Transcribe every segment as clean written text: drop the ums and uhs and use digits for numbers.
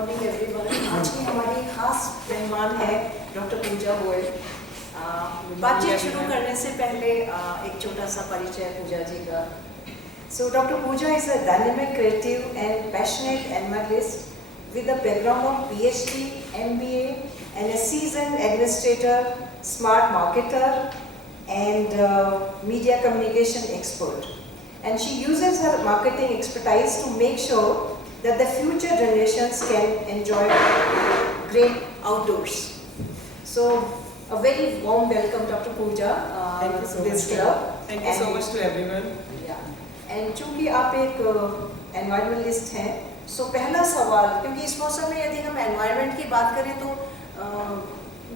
Morning everyone. आज की हमारी खास मेहमान है डॉक्टर पूजा गोयल। बातचीत शुरू करने से पहले एक छोटा सा परिचय पूजा जी का। So Dr. Pooja is a dynamic, creative and passionate analyst with a background of PhD, MBA and a seasoned administrator, smart marketer and media communication expert. And she uses her marketing expertise to make sure that the future generations can enjoy great outdoors. So a very warm welcome Dr. Pooja to this club. Thank you so much to everyone. And चूँकि आप एक environmentalist हैं, सो पहला सवाल, क्योंकि इस मौसम में यदि हम एनवायरनमेंट की बात करें तो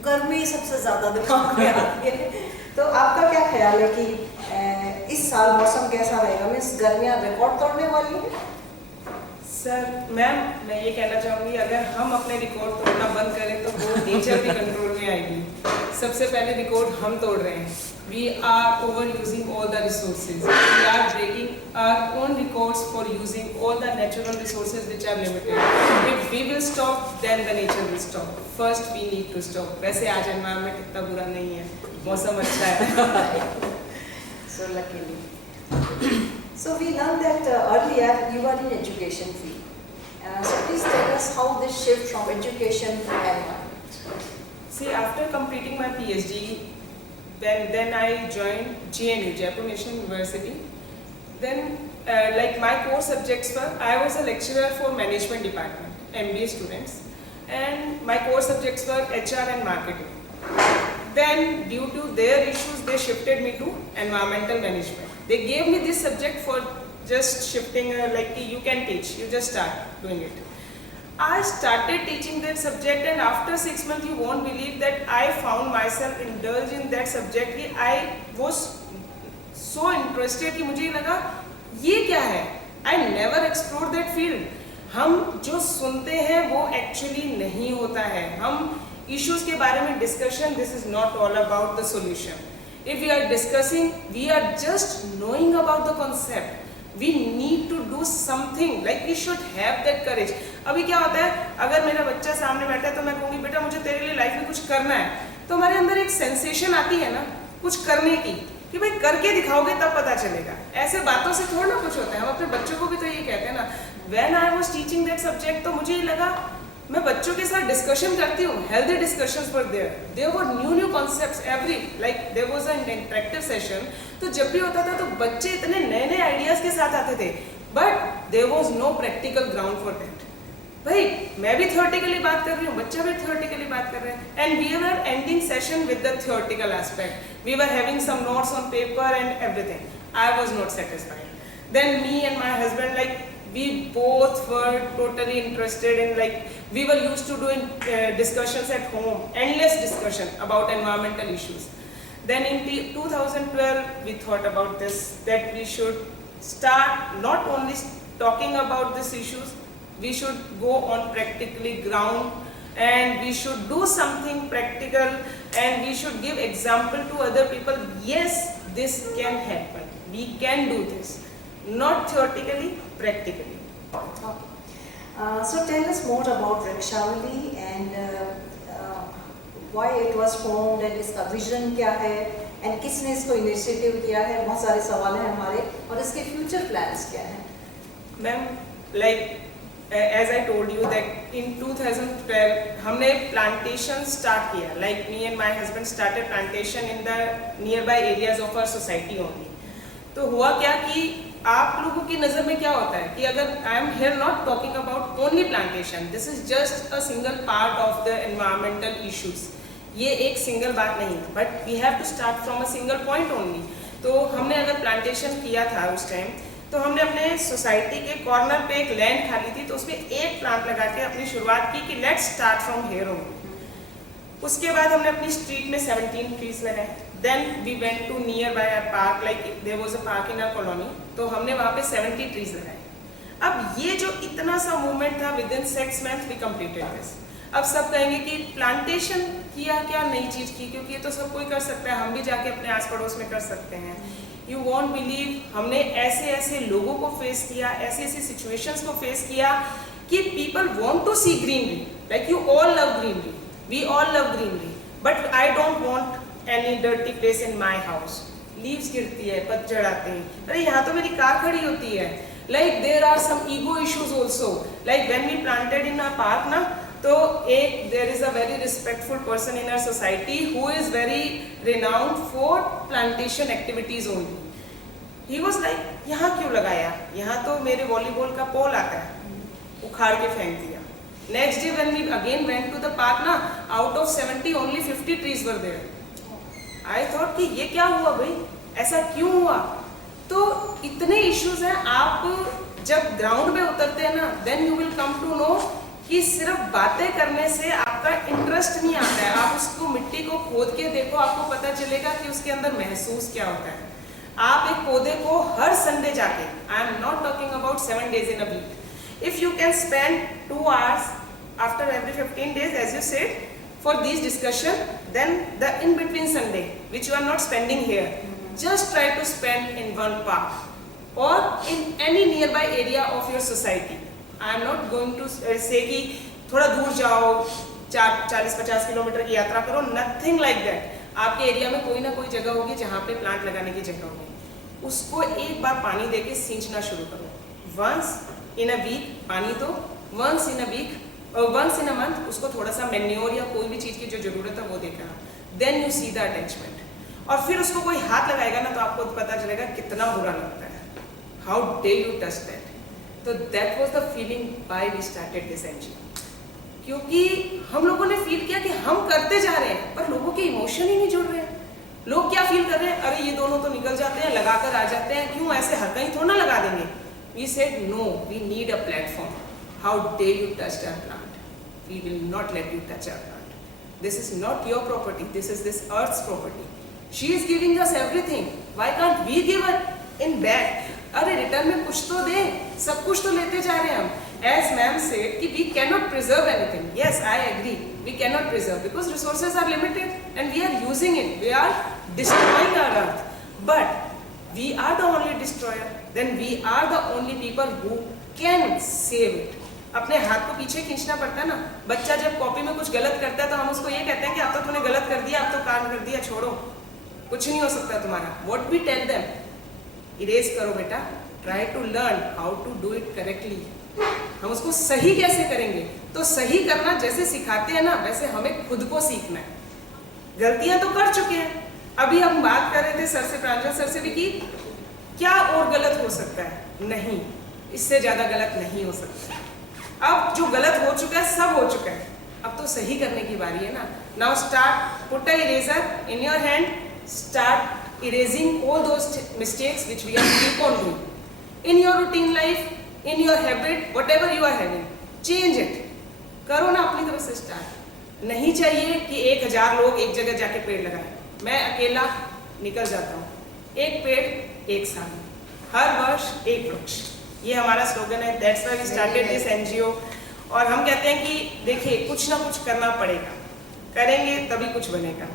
गर्मी सबसे ज़्यादा दिमाग में आती है, तो आपका क्या ख्याल है कि इस साल मौसम कैसा रहेगा? मीन्स गर्मियाँ रिकॉर्ड तोड़ने वाली हैं? सर मैम, मैं ये कहना चाहूँगी, अगर हम अपने रिकॉर्ड तोड़ना बंद करें तो वो नेचर भी कंट्रोल में आएगी। सबसे पहले रिकॉर्ड हम तोड़ रहे हैं। We are overusing all the resources. We are breaking our own records for using all the natural resources which are limited. If we will stop, then the nature will stop. First, we need to stop. वैसे आज environment इतना बुरा नहीं है, मौसम अच्छा है। So luckily. So we learned that earlier you were in education field. So please tell us how this shift from education to environment. See, after completing my PhD, then I joined JNU, Jaipur National University. Then like my core subjects were, I was a lecturer for management department, MBA students, and my core subjects were HR and marketing. Then due to their issues, they shifted me to environmental management. They gave me this subject for just shifting, like you can teach, you just start doing it. I started teaching that subject, and after 6 months you won't believe that I found myself indulged in that subject. I was so interested कि मुझे लगा ये क्या है? I never explored that field. हम जो सुनते हैं वो actually नहीं होता है। हम issues के बारे में discussion, this is not all about the solution. If we are discussing, we are just knowing about the concept. We need to do something, like we should have that courage. अभी क्या होता है, अगर मेरा बच्चा सामने बैठा है तो मैं कहूँगी बेटा मुझे तेरे लिए लाइफ में कुछ करना है, तो हमारे अंदर एक सेंसेशन आती है ना कुछ करने की, कि भाई करके दिखाओगे तब पता चलेगा। ऐसे बातों से थोड़ा ना कुछ होता है। हम अपने बच्चों को भी तो ये कहते हैं ना। When I was teaching that subject, तो मुझे ये लगा मैं बच्चों के साथ डिस्कशन करती हूँ, healthy discussions were there. There were new concepts every, like there was an interactive session. तो जब भी होता था तो बच्चे इतने नए आइडियाज के साथ आते थे, but there was no practical ground for that. भाई मैं भी theoretically बात कर रही हूँ, बच्चा भी theoretically बात कर रहे हैं, and we were ending session with the theoretical aspect. We were having some notes on paper and everything. I was not satisfied. Then me and my husband, like we both were totally interested in, like we were used to doing discussions at home, endless discussion about environmental issues. Then in 2012 we thought about this, that we should start not only talking about these issues, we should go on practically ground, and we should do something practical, and we should give example to other people. Yes, this can happen, we can do this, not theoretically, practically. Okay. So tell us more about Rakshavali and why it was formed, and इसका vision क्या है, and किसने इसको initiative किया है? बहुत सारे सवाल हैं हमारे, और इसके future plans क्या हैं? Ma'am, like as I told you that in 2012 हमने plantation start किया. Like me and my husband started plantation in the nearby areas of our society only. तो हुआ क्या कि आप लोगों की नज़र में क्या होता है कि अगर I am here not talking about only plantation, this is just a single part of the environmental issues. ये एक सिंगल बात नहीं है, but we have to start from a single point only. तो हमने अगर plantation किया था उस टाइम, तो हमने अपने सोसाइटी के कॉर्नर पे एक लैंड खाली थी, तो उसमें एक प्लांट लगा के अपनी शुरुआत की कि let's start from here only. उसके बाद हमने अपनी स्ट्रीट में 17 ट्रीज लगाए। Then we went to nearby a park, like there was a park in a colony, तो हमने वहाँ पे 70 ट्रीज लगाए। अब ये जो इतना सा मूवमेंट था, within 6 months we completed this. अब सब कहेंगे कि प्लांटेशन किया क्या नई चीज़ की, क्योंकि ये तो सब कोई कर सकता है, हम भी जाके अपने आस पड़ोस में कर सकते हैं। यू वॉन्ट बिलीव, हमने ऐसे ऐसे लोगों को फेस किया, ऐसी ऐसी सिचुएशंस को फेस किया कि people want to see greenery, like you all love greenery, we all love greenery, but I don't want any dirty place in my house. Leaves गिरती है, पतझड़ आते हैं, अरे यहाँ तो मेरी कार खड़ी होती है. Like there are some ego issues also. Like when we planted in our park ना, तो एक there is a very respectful person in our society who is very renowned for plantation activities only. He was like, यहाँ क्यों लगाया? यहाँ तो मेरे volleyball का पोल आता है, उखाड़ के फेंक दिया. Next day when we again went to the park ना, out of 70 only 50 trees were there. I thought कि ये क्या हुआ भाई, ऐसा क्यों हुआ? तो इतने इश्यूज हैं. आप जब ग्राउंड में उतरते हैं ना, then you will come to know कि सिर्फ बातें करने से आपका इंटरेस्ट नहीं आता है. आप उसको मिट्टी को खोद के देखो, आपको पता चलेगा कि उसके अंदर महसूस क्या होता है. आप एक पौधे को हर संडे जाके, I am not talking about 7 days in a week, if you can spend 2 hours after every 15 days as you said for these discussion, then the in between Sunday which you are not spending here, just try to spend in one park or in any nearby area of your society. I am not going to say कि थोड़ा दूर जाओ, 40-50 kilometre की यात्रा करो, nothing like that. आपके area में कोई ना कोई जगह होगी जहाँ पे प्लांट लगाने की जगह होगी, उसको एक बार पानी देके सींचना शुरू करो. Once in a week पानी दो, once in a week और once in a month उसको थोड़ा सा मैन्योर या कोई भी चीज़ की जो जरूरत है वो देकर, then you see the attachment. और फिर उसको कोई हाथ लगाएगा ना तो आपको पता चलेगा कितना बुरा लगता है. How dare you touch that? तो that was the feeling why we started this NGO. क्योंकि हम लोगों ने फील किया कि हम करते जा रहे हैं पर लोगों के इमोशन ही नहीं जुड़ रहे हैं. लोग क्या फील कर रहे हैं, अरे ये दोनों तो निकल जाते हैं, लगा कर आ जाते हैं, क्यों ऐसे हर कहीं थोड़ा ना लगा देंगे. We said no, we need a platform. How dare you touch our plant? We will not let you touch our plant. This is not your property, this is this earth's property. She is giving us everything. Why can't we give her in back? अरे return में कुछ तो दे, सब कुछ तो लेते जा रहे हैं हम. As ma'am said कि we cannot preserve anything. Yes, I agree. We cannot preserve because resources are limited and we are using it. We are destroying our earth. But we are the only destroyer. Then we are the only people who can save it. अपने हाथ को पीछे खींचना पड़ता है ना. बच्चा जब कॉपी में कुछ गलत करता है तो हम उसको ये कहते हैं कि अब तो तूने गलत कर दिया, अब तो काम कर दिया, छोड़ो, कुछ नहीं हो सकता तुम्हारा. What we tell them? Erase करो बेटा, try to learn how to do it correctly. हम उसको सही कैसे करेंगे, तो सही करना जैसे सिखाते हैं ना वैसे हमें खुद को सीखना है. गलतियां तो कर चुके हैं. अभी हम बात कर रहे थे सर से, प्रांजल सर से भी, कि क्या और गलत हो सकता है. नहीं, इससे ज्यादा गलत नहीं हो सकता. अब जो गलत हो चुका है सब हो चुका है, अब तो सही करने की बारी है ना. Now start, put a eraser in your hand, start erasing all those mistakes which we are keep on doing in your routine life, in your habit, whatever you are having, change it. करो ना अपनी तरफ से start. नहीं चाहिए कि 1000 लोग एक जगह जाके पेड़ लगाएं. मैं अकेला निकल जाता हूँ. एक पेड़ एक साल, हर वर्ष एक वृक्ष, ये हमारा स्लोगन है. That's why we started this NGO. और हम कहते हैं कि देखिए कुछ ना कुछ करना पड़ेगा, करेंगे तभी कुछ बनेगा.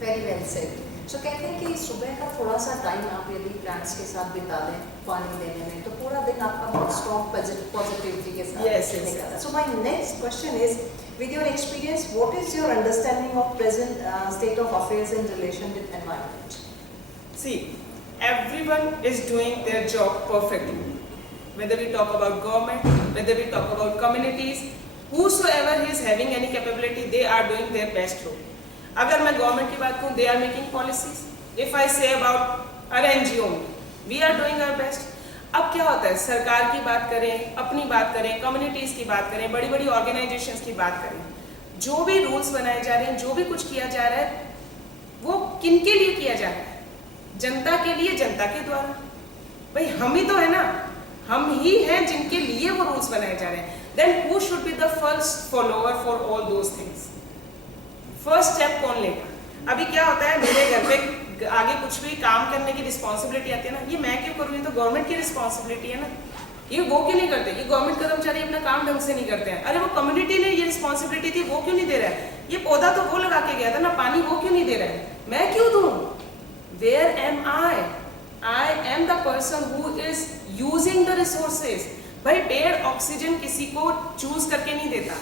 Very well said. तो कहते हैं कि सुबह का थोड़ा सा टाइम आप यदि प्लांट्स के साथ बिता दें पानी देने में तो पूरा दिन आपका बहुत स्ट्रॉन्ग पॉजिटिविटी के साथ निकलता है. So my next question is, with your experience what is your understanding of present state of affairs in relation with environment? See, everyone is doing their job perfectly. Whether we talk about government, whether we talk about communities, whosoever is having any capability, they are doing their best role. अगर मैं government की बात करूँ, they are making policies. If I say about our NGO, we are doing our best. अब क्या होता है, सरकार की बात करें, अपनी बात करें, कम्युनिटीज की बात करें, बड़ी बड़ी ऑर्गेनाइजेशंस की बात करें, जो भी रूल्स बनाए जा रहे हैं, जो भी कुछ किया जा रहा है, वो किन के लिए किया जा रहा है? जनता के लिए, जनता के द्वारा. भाई हम ही तो है ना, हम ही हैं जिनके लिए वो रूल्स बनाए जा रहे हैं. Then who should be the first follower for all those things? First step कौन लेगा? अभी क्या होता है, मेरे घर पे आगे कुछ भी काम करने की रिस्पॉन्सिबिलिटी आती है ना, ये मैं क्यों करूँ, ये तो गवर्नमेंट की रिस्पॉन्सिबिलिटी है ना. ये वो क्यों नहीं करते? ये गवर्नमेंट कर्मचारी अपना काम ढंग से नहीं करते हैं. अरे वो कम्युनिटी ने ये रिस्पॉन्सिबिलिटी थी, वो क्यों नहीं दे रहा है? ये पौधा तो वो लगा के गया था ना, पानी वो क्यों नहीं दे रहा है? मैं क्यों दूँ? Where am I? I am the person who is using the resources. भाई पेड़ ऑक्सीजन किसी को चूज करके नहीं देता,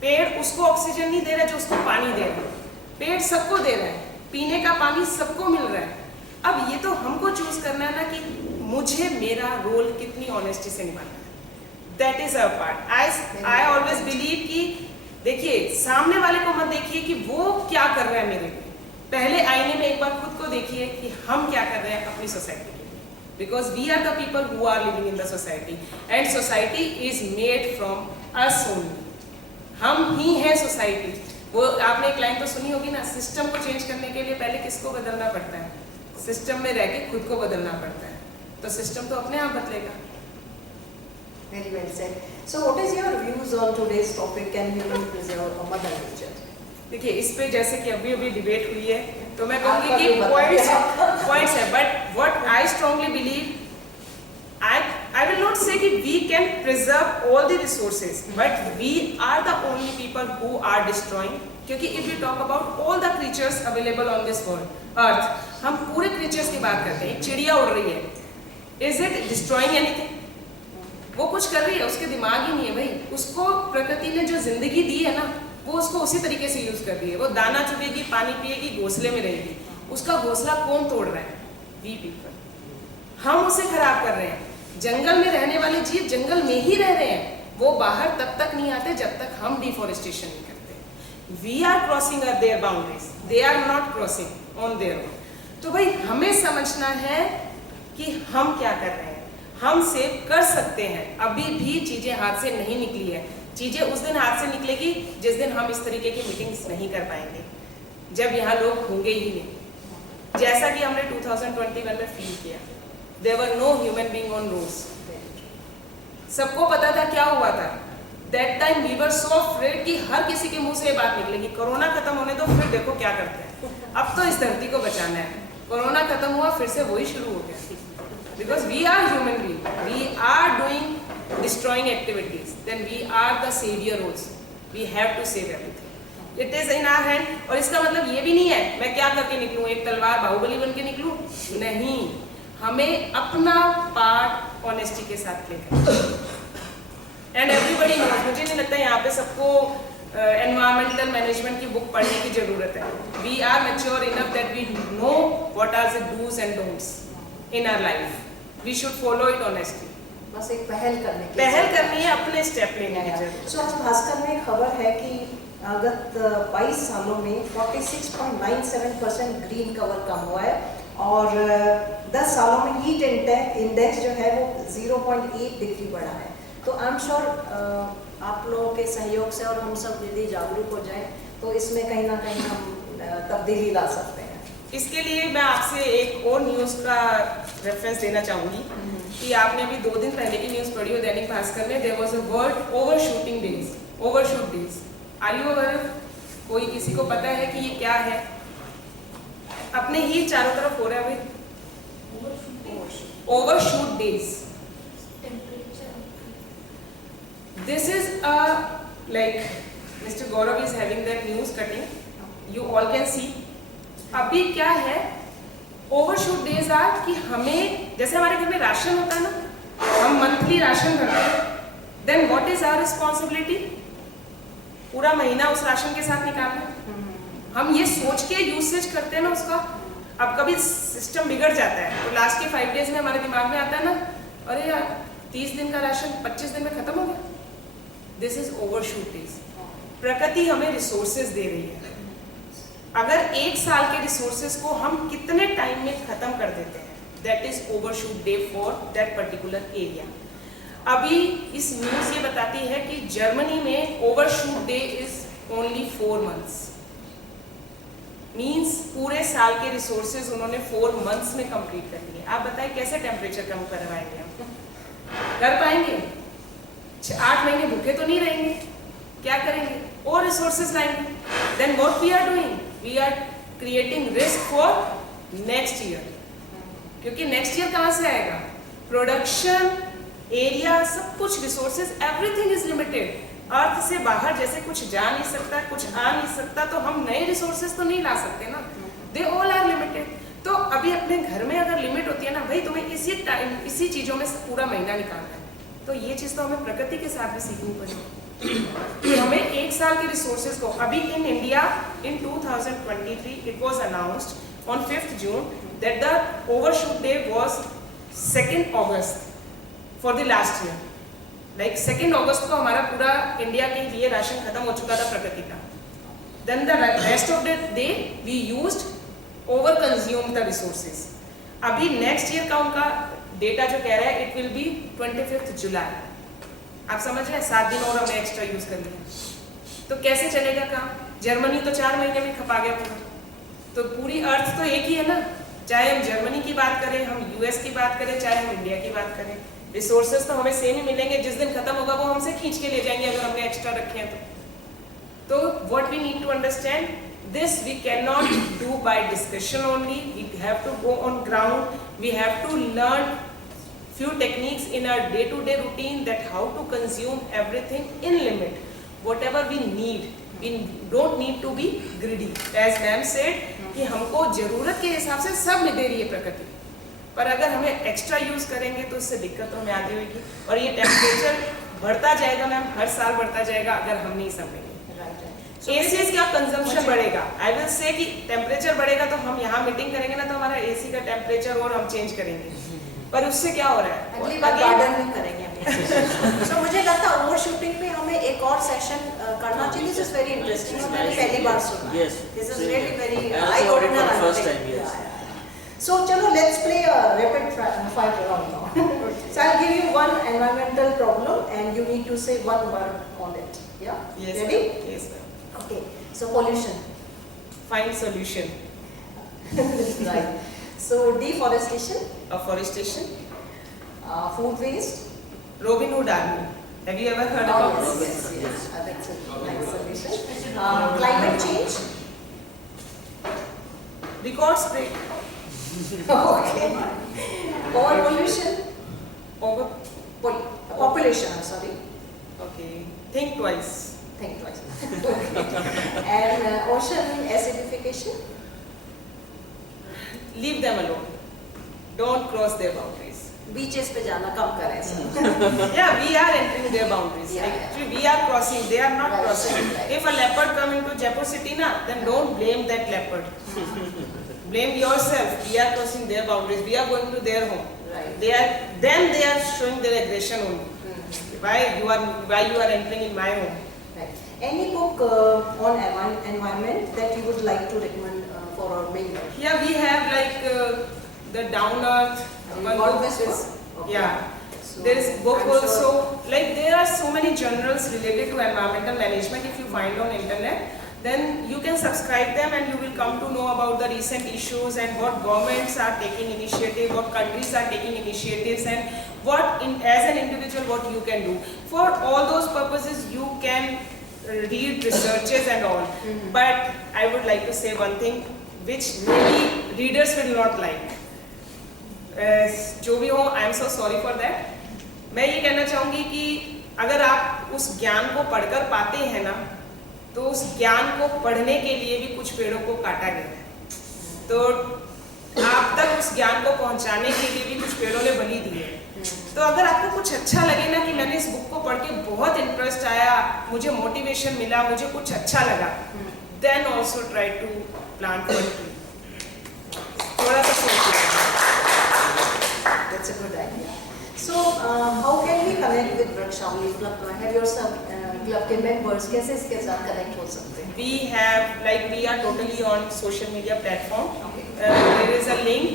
पेड़ उसको ऑक्सीजन नहीं दे रहा जो उसको पानी दे रहा है, पेड़ सबको दे रहा है, पीने का पानी सबको मिल रहा है। अब ये तो हमको चूज करना है ना कि मुझे मेरा रोल कितनी ऑनेस्टी से निभाना है। That is our part. I always believe कि देखिए सामने वाले को मत देखिए कि वो क्या कर रहा है मेरे लिए, पहले आईने में एक बार खुद को देखिए कि हम क्या कर रहे हैं अपनी सोसाइटी के लिए, because we are the people who are living in the society and society is made from us only. हम ही हैं सोसाइटी। वो आपने एक लाइन तो सुनी होगी ना, सिस्टम को चेंज करने के लिए पहले किसको बदलना पड़ता है? सिस्टम में रह के खुद को बदलना पड़ता है, तो सिस्टम तो अपने आप बदलेगा। Very well said. So, what is your views on today's topic? Can human preserve a mother nature? देखिए इस पे जैसे कि अभी अभी डिबेट हुई है तो मैं कहूँगी आपका कि भी बताइए। पॉइंट्स है, but what I strongly believe, I will not say that we can preserve all the resources, but we are the only people who are destroying. क्योंकि if we talk about all the creatures available on this world, earth, हम पूरे creatures की बात करते हैं। चिड़िया उड़ रही है, is it destroying anything? वो कुछ कर रही है, उसके दिमाग ही नहीं है भाई, उसको प्रकृति ने जो जिंदगी दी है ना वो उसको उसी तरीके से यूज कर रही है। वो दाना चुगेगी, पानी पिएगी, घोंसले में रहेगी। उसका घोंसला कौन तोड़ रहा है? We people. हम उसे खराब कर रहे हैं। जंगल में रहने वाले जीव जंगल में ही रह रहे हैं, वो बाहर तब तक नहीं आते जब तक हम डिफॉरेस्टेशन नहीं करते। We are crossing their boundaries, they are not crossing on their own. तो भाई हमें समझना है कि हम क्या कर रहे हैं, हम सेव कर सकते हैं। अभी भी चीजें हाथ से नहीं निकली है, चीजें उस दिन हाथ से निकलेगी जिस दिन हम इस तरीके की मीटिंग्स नहीं कर पाएंगे, जब यहाँ लोग होंगे ही नहीं। जैसा कि हमने 2021 में फील किया, there were no human being on roads. सबको पता था क्या हुआ था। That time we were so afraid कि हर किसी के मुंह से ये बात निकलेगी, कोरोना खत्म होने दो फिर देखो क्या करते हैं, अब तो इस धरती को बचाना है। कोरोना खत्म हुआ फिर से वही शुरू हो गया, because we are human being, we are doing destroying activities, then we are the savior also. We have to save everything. It is in our hand. और इसका मतलब ये भी नहीं है मैं क्या करके निकलूं, एक तलवार बाहुबली बन के निकलूं, नहीं, हमें अपना पार्ट ऑनेस्टी के साथ प्ले करना। एंड एवरीबडी नोज, मुझे नहीं लगता यहाँ पे सबको एनवायरमेंटल मैनेजमेंट की बुक पढ़ने की जरूरत है। We are mature enough that we know what are the dos and don'ts in our life. We should follow it honestly. बस एक पहल करने की पहल करनी है, अपने स्टेप लेने की जरूरत। सो आज भास्कर में खबर है कि गत 22 सालों में 46.97% ग्रीन कवर कम हुआ है और 10 सालों में हीट इंडेक्स जो है वो 0.8 डिग्री बढ़ा है। तो आई एम श्योर आप लोगों के सहयोग से और हम सब यदि जागरूक हो जाएं तो इसमें कहीं ना कहीं हम तब्दीली ला सकते हैं। इसके लिए मैं आपसे एक और न्यूज़ का रेफरेंस देना चाहूँगी कि आपने अभी 2 दिन पहले की न्यूज़ पढ़ी हो दैनिक भास्कर में, there was a word overshooting days, overshoot days. Are you aware? कोई किसी को पता है कि ये क्या है? अपने ही चारों तरफ हो रहा है भाई, overshoot days. This is a like Mr. Gaurav is having that news cutting. You all can see. अभी क्या है? ओवरशूट डेज आर कि हमें जैसे हमारे घर में राशन होता है ना, हम मंथली राशन भरते हैं, then what is our responsibility? पूरा महीना उस राशन के साथ निकालना। हम ये सोच के यूसेज करते हैं ना उसका। अब कभी सिस्टम बिगड़ जाता है तो लास्ट के 5 डेज में हमारे दिमाग में आता है ना, अरे यार 30 दिन का राशन 25 दिन में खत्म हो गया। This is overshoot days. प्रकृति हमें रिसोर्सेज दे रही है, अगर 1 साल के रिसोर्सेज को हम कितने टाइम में खत्म कर देते हैं, that is overshoot day for that particular area. अभी इस न्यूज़ ये बताती है कि जर्मनी में overshoot day is only 4 months, means पूरे साल के रिसोर्सेज उन्होंने 4 मंथ्स में कंप्लीट कर लिए। आप बताएं कैसे टेम्परेचर कम करवाएंगे हम? कर पाएंगे? 8 महीने भूखे तो नहीं रहेंगे, क्या करेंगे? और रिसोर्सेज लाएंगे। Then what we are doing, we are creating risk for next year, क्योंकि नेक्स्ट ईयर कहाँ से आएगा? प्रोडक्शन एरिया, सब कुछ resources, everything is limited. Earth से बाहर जैसे कुछ जा नहीं सकता, कुछ आ नहीं सकता, तो हम नए रिसोर्सेज तो नहीं ला सकते ना, दे ऑल आर लिमिटेड। तो अभी अपने घर में अगर लिमिट होती है ना, भाई तुम्हें इसी टाइम इसी चीजों में पूरा महीना निकालना है, तो ये चीज़ तो हमें प्रकृति के साथ भी सीखनी पड़ेगी। हमें एक साल के रिसोर्सेज को, अभी in India in 2023 it was announced on 5th June that the overshoot day was 2nd August for the last year. Like 2nd August को हमारा पूरा इंडिया के लिए राशन खत्म हो चुका था प्रकृति का। Then the rest of the day we used over consume the resources. अभी नेक्स्ट ईयर का उनका डेटा जो कह रहा है it will be 25th July। आप समझ रहे हैं, 7 दिन और हमने एक्स्ट्रा यूज कर लिया, तो कैसे चलेगा काम? जर्मनी तो 4 महीने में खपा गया पूरा। तो पूरी अर्थ तो एक ही है ना, चाहे हम जर्मनी की बात करें, हम यूएस की बात करें, चाहे हम इंडिया की बात करें, रिसोर्सेज तो हमें सेम ही मिलेंगे। जिस दिन खत्म होगा वो हमसे खींच के ले जाएंगे अगर हमने एक्स्ट्रा रखे हैं तो what we need to understand, this we cannot do by discussion only. We have to go on ground. We have to learn few techniques in our day-to-day routine that how to consume everything in limit, whatever we need. We don't need to be greedy. As ma'am said कि हमको जरूरत के हिसाब से सब दे रही है प्रकृति, पर अगर हमें एक्स्ट्रा यूज करेंगे तो इससे दिक्कत हमें आगे होगी। और ये टेम्परेचर बढ़ता जाएगा मैम, हर साल बढ़ता जाएगा अगर हम नहीं समझेंगे। एसी का कंजम्पशन बढ़ेगा। आई विल से कि टेम्परेचर बढ़ेगा तो हम यहाँ मीटिंग करेंगे ना तो हमारा एसी का टेम्परेचर और हम चेंज करेंगे, पर उससे क्या हो रहा है अगली बार गार्डन में करेंगे। So मुझे लगता है ओवर शूटिंग पे हमें एक और सेशन करना चाहिए। दिस इज वेरी इंटरेस्टिंग, मैंने पहली बार सुना। This is really very eye opener. So चलो let's play a rapid fire round now. So I'll give you one environmental problem and you need to say one word on it. Yeah? Yes, Ready? Yes, ma'am. Okay. So pollution. Find solution. Right. So deforestation. Afforestation. Food waste. Robin Hood Army. Have you ever heard about Yes, this? yes. That's a nice solution. Climate change. Records break. Okay. Over pollution. Over. Population. I'm sorry. Okay. Think twice. Think twice. And ocean acidification. Leave them alone. Don't cross their boundaries. Beaches पे जाना कम करें sir. Yeah, we are entering their boundaries. Yeah, Actually, we are crossing. They are not Right, crossing. right. If a leopard come into Jaipur city, na, then don't blame that leopard. Blame yourself. We are crossing their boundaries. We are going to their home. Right. They are showing their aggression only. Why you are entering in my home? Right. Any book on environment that you would like to recommend for our members? Yeah, we have like the Down Earth. You One got book this is one? Okay. yeah. So There is book I'm also. sure- Like there are so many journals related to environmental management. If you find on internet, then you can subscribe them and you will come to know about the recent issues and what governments are taking initiative, what countries are taking initiatives, and what as an individual what you can do. For all those purposes you can read researches and all. But I would like to say one thing which maybe readers will not like. जो भी हो, I am so sorry for that. मैं ये कहना चाहूँगी कि अगर आप उस ज्ञान को पढ़कर पाते हैं ना, तो उस ज्ञान को पढ़ने के लिए भी कुछ पेड़ों को काटा गया है। तो आप तक उस ज्ञान को पहुँचाने के लिए भी कुछ पेड़ों ने बलि दिए हैं। तो अगर आपको कुछ अच्छा लगे ना कि मैंने इस बुक को पढ़ के बहुत इंटरेस्ट आया, मुझे मोटिवेशन मिला, मुझे कुछ अच्छा लगा, then also try to plant one tree. थोड़ा सा सोचिए। That's a good idea. So how can we connect with Vrikshavali Club? Have your club के members कैसे इसके साथ connect हो सकते हैं? We have we are totally on social media platform. Okay. There is a link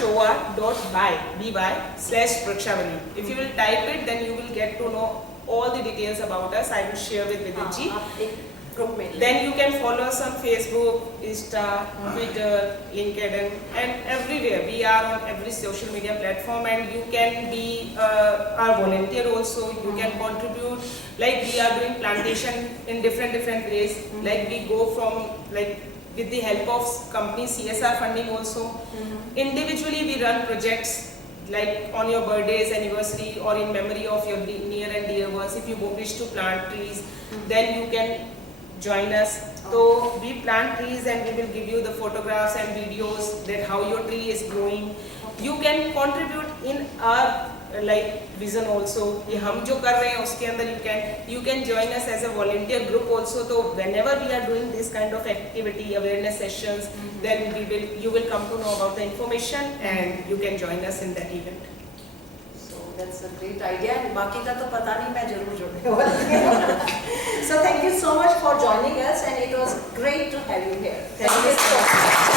shor.by/Vrikshavali. If you will type it, then you will get to know all the details about us. I will share with Vidit ji. आप एक group में Then you can follow us on Facebook, Insta, Twitter, LinkedIn, and everywhere. We are on every social media platform, and you can be our volunteer also. You can contribute. Like we are doing plantation in different ways. Like we go from with the help of company CSR funding also. Individually we run projects like on your birthdays, anniversary, or in memory of your near and dear ones. If you wish to plant trees, then you can join us. So we plant trees and we will give you the photographs and videos that how your tree is growing. You can contribute in our like vision also. ये हम जो कर रहे हैं उसके अंदर you can join us as a volunteer group also. So whenever we are doing this kind of activity, awareness sessions, then you will come to know about the information and you can join us in that event. So that's a great idea. And बाकी का तो पता नहीं, मैं जरूर जुड़ने वाली हूँ. So thank you so much for joining us, and it was great to have you here. Thank you so much.